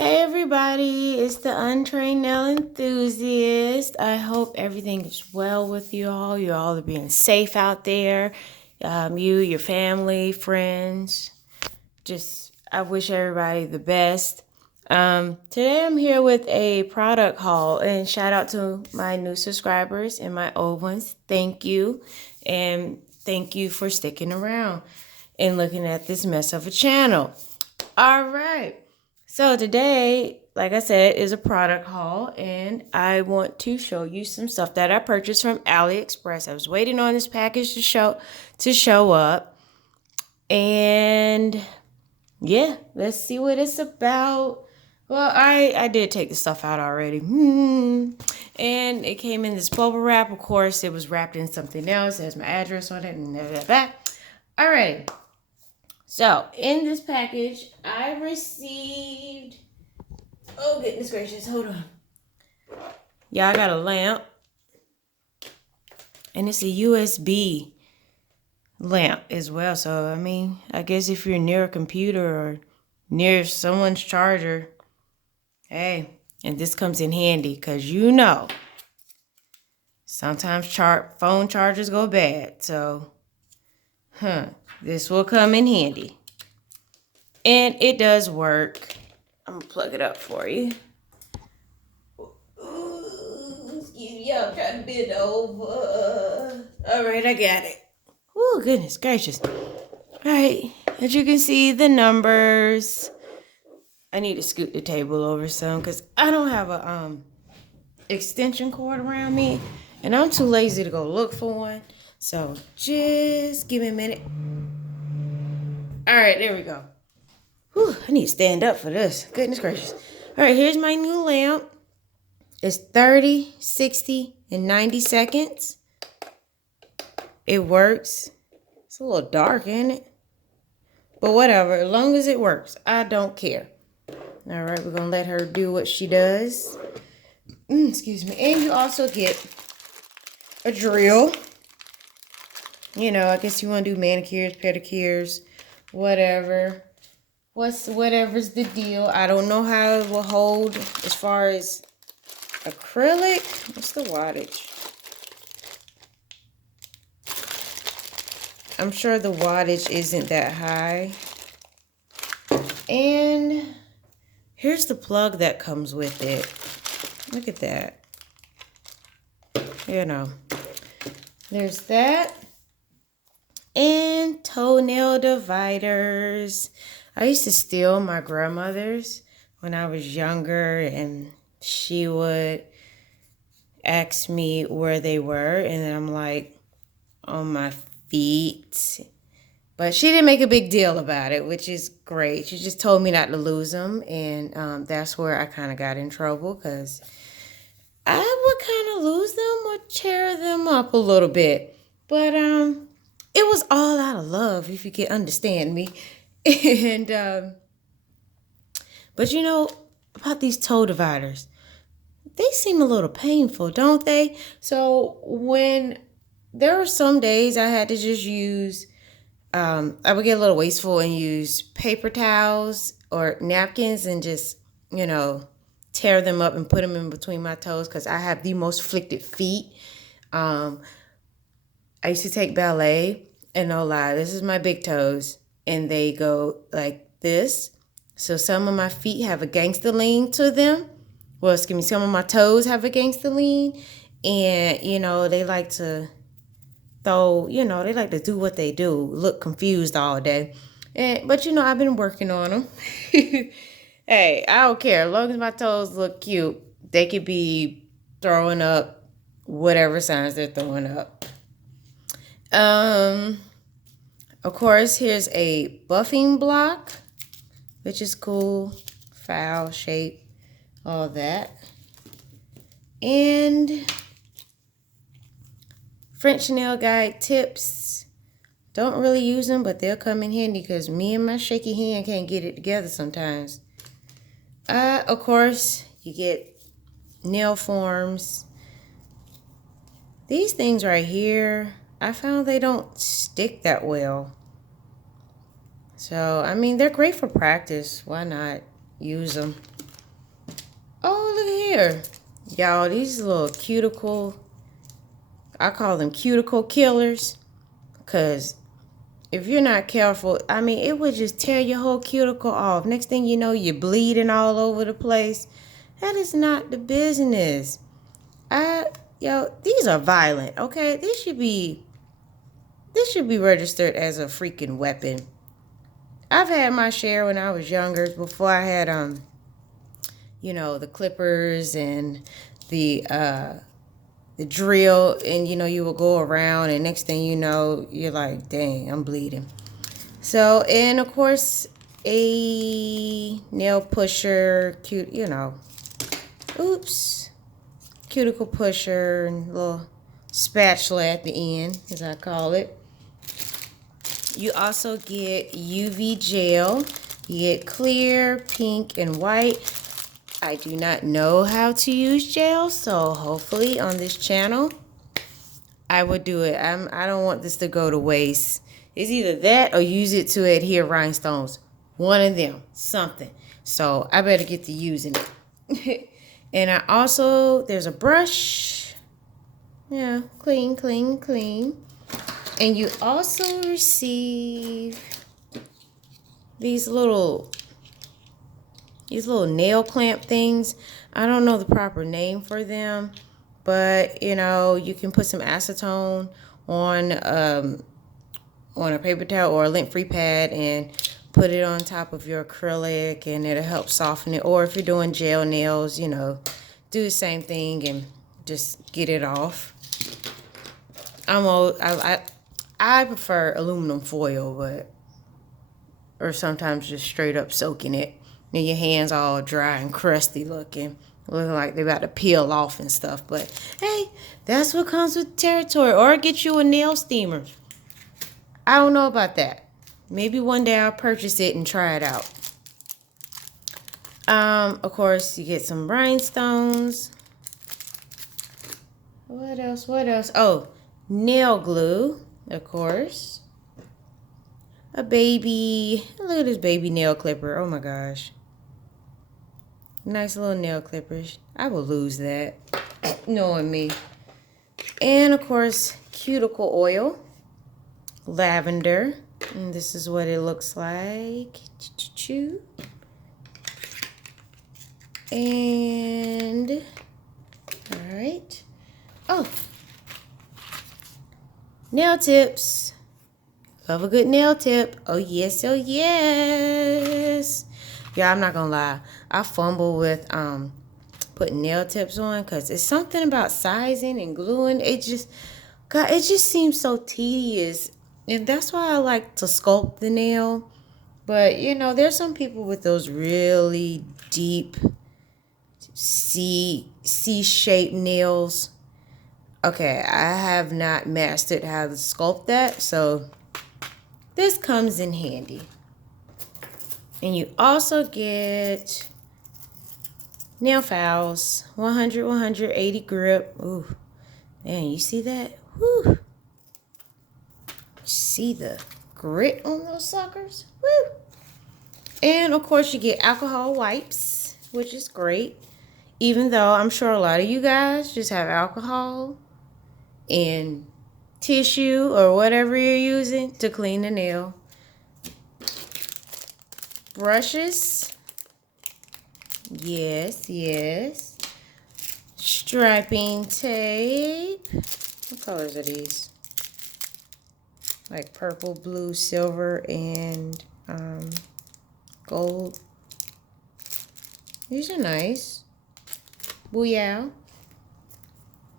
Hey everybody, it's the Untrained Nail Enthusiast. I hope everything is well with you all. You all are being safe out there. You, your family, friends. I wish everybody the best. Today I'm here with a product haul, and shout out to my new subscribers and my old ones. Thank you. And thank you for sticking around and looking at this mess of a channel. All right. So today, like I said, is a product haul, and I want to show you some stuff that I purchased from AliExpress. I was waiting on this package to show up, and yeah, let's see what it's about. Well, I did take the stuff out already, and it came in this bubble wrap. Of course, it was wrapped in something else. It has my address on it, and that. All right. So, in this package, I received, oh goodness gracious, hold on. Yeah, I got a lamp, and it's a USB lamp as well. So, I mean, I guess if you're near a computer or near someone's charger, hey, and this comes in handy because sometimes phone chargers go bad. So, this will come in handy. And it does work. I'm going to plug it up for you. Ooh, excuse me, I'm trying to bend over. All right, I got it. Oh, goodness gracious. All right, as you can see, the numbers. I need to scoot the table over some because I don't have a extension cord around me. And I'm too lazy to go look for one. So just give me a minute. All right, there we go. Whew, I need to stand up for this. Goodness gracious. All right, here's my new lamp. It's 30, 60, and 90 seconds. It works. It's a little dark, ain't it? But whatever, as long as it works, I don't care. All right, we're going to let her do what she does. Excuse me. And you also get a drill. You know, I guess you want to do manicures, pedicures, whatever. Whatever's the deal. I don't know how it will hold as far as acrylic. What's the wattage? I'm sure the wattage isn't that high. And here's the plug that comes with it. Look at that. You know, there's that. And toenail dividers. I used to steal my grandmother's when I was younger, and she would ask me where they were, and then I'm like, on my feet. But she didn't make a big deal about it, which is great. She just told me not to lose them, and that's where I kind of got in trouble because I would kind of lose them or tear them up a little bit. But it was all out of love, if you can understand me. And but you know about these toe dividers, they seem a little painful, don't they? So when there were some days I had to just use, I would get a little wasteful and use paper towels or napkins and just, tear them up and put them in between my toes because I have the most flicted feet. I used to take ballet, and no lie, this is my big toes, and they go like this. So some of my feet have a gangster lean to them. Well, excuse me, some of my toes have a gangster lean, and, they like to they like to do what they do, look confused all day. But, I've been working on them. Hey, I don't care. As long as my toes look cute, they could be throwing up whatever signs they're throwing up. Of course, here's a buffing block, which is cool. File shape, all that. And French nail guide tips. Don't really use them, but they'll come in handy because me and my shaky hand can't get it together sometimes. Of course, you get nail forms. These things right here, I found they don't stick that well. So, I mean, they're great for practice. Why not use them? here. Y'all, these little cuticle, I call them cuticle killers. Because if you're not careful, I mean, it would just tear your whole cuticle off. Next thing you know, you're bleeding all over the place. That is not the business. These are violent, okay? This should be registered as a freaking weapon. I've had my share when I was younger, before I had the clippers and the drill, and you will go around, and next thing you know, you're like, dang, I'm bleeding. So, and of course, a nail pusher, cuticle pusher, and a little spatula at the end, as I call it. You also get UV gel. You get clear, pink, and white. I do not know how to use gel, so hopefully on this channel, I would do it. I don't want this to go to waste. It's either that or use it to adhere rhinestones. One of them, something. So I better get to using it. And there's a brush. Yeah, clean, clean, clean. And you also receive these little nail clamp things. I don't know the proper name for them, but you can put some acetone on a paper towel or a lint-free pad and put it on top of your acrylic, and it'll help soften it. Or if you're doing gel nails, do the same thing and just get it off. I prefer aluminum foil, or sometimes just straight up soaking it. And your hands all dry and crusty looking like they're about to peel off and stuff. But hey, that's what comes with the territory. Or get you a nail steamer. I don't know about that. Maybe one day I'll purchase it and try it out. Of course, you get some rhinestones. What else? Oh, nail glue, of course. Look at this baby nail clipper. Oh my gosh. Nice little nail clippers. I will lose that, knowing me. And of course, cuticle oil, lavender. And this is what it looks like. And, all right. Oh, nail tips. Love a good nail tip. Oh, yes, oh, yes. Yeah, I'm not gonna lie. I fumble with putting nail tips on because it's something about sizing and gluing. It just seems so tedious. And that's why I like to sculpt the nail. But, there's some people with those really deep C-shaped nails. Okay, I have not mastered how to sculpt that, so this comes in handy. And you also get nail files, 100, 180 grip. Ooh, man, you see that? Woo! See the grit on those suckers? Woo! And of course, you get alcohol wipes, which is great. Even though I'm sure a lot of you guys just have alcohol and tissue or whatever you're using to clean the nail. Brushes. Yes. Striping tape. What colors are these? Like purple, blue, silver, and gold. These are nice. Booyah.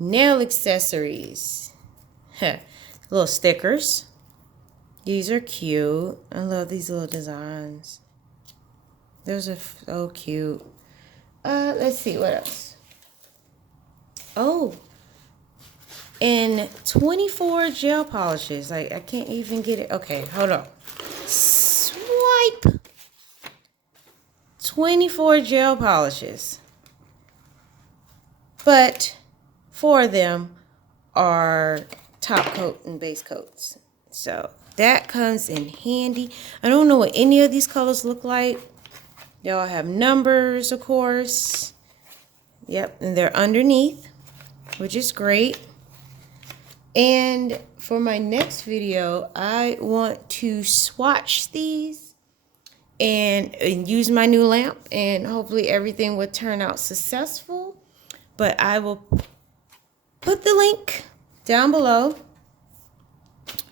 Nail accessories. Little stickers. These are cute. I love these little designs. Those are so cute. Let's see what else. Oh, and 24 gel polishes. Like, I can't even get it. Okay, hold on. Swipe. 24 gel polishes. But 4 of them are top coat and base coats. So that comes in handy. I don't know what any of these colors look like. They all have numbers, of course. Yep, and they're underneath, which is great. And for my next video, I want to swatch these and use my new lamp, and hopefully everything will turn out successful. But I will put the link down below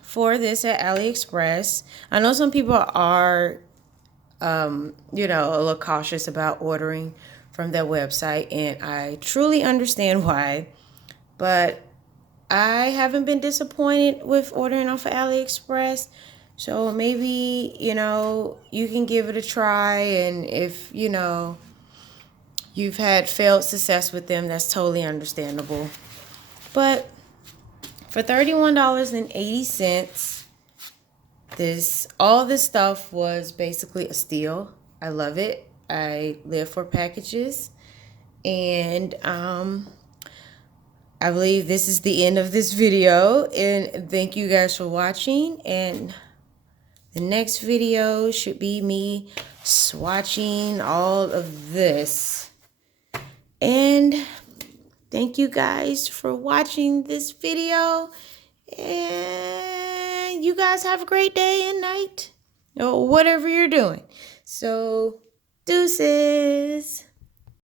for this at AliExpress. I know some people are, you know, a little cautious about ordering from their website, and I truly understand why. But I haven't been disappointed with ordering off of AliExpress. So maybe, you know, you can give it a try. And if, you know, you've had failed success with them, that's totally understandable. But for $31.80, all this stuff was basically a steal. I love it. I live for packages. And I believe this is the end of this video, and thank you guys for watching. And the next video should be me swatching all of this. And thank you guys for watching this video, and you guys have a great day and night, or whatever you're doing. So, deuces.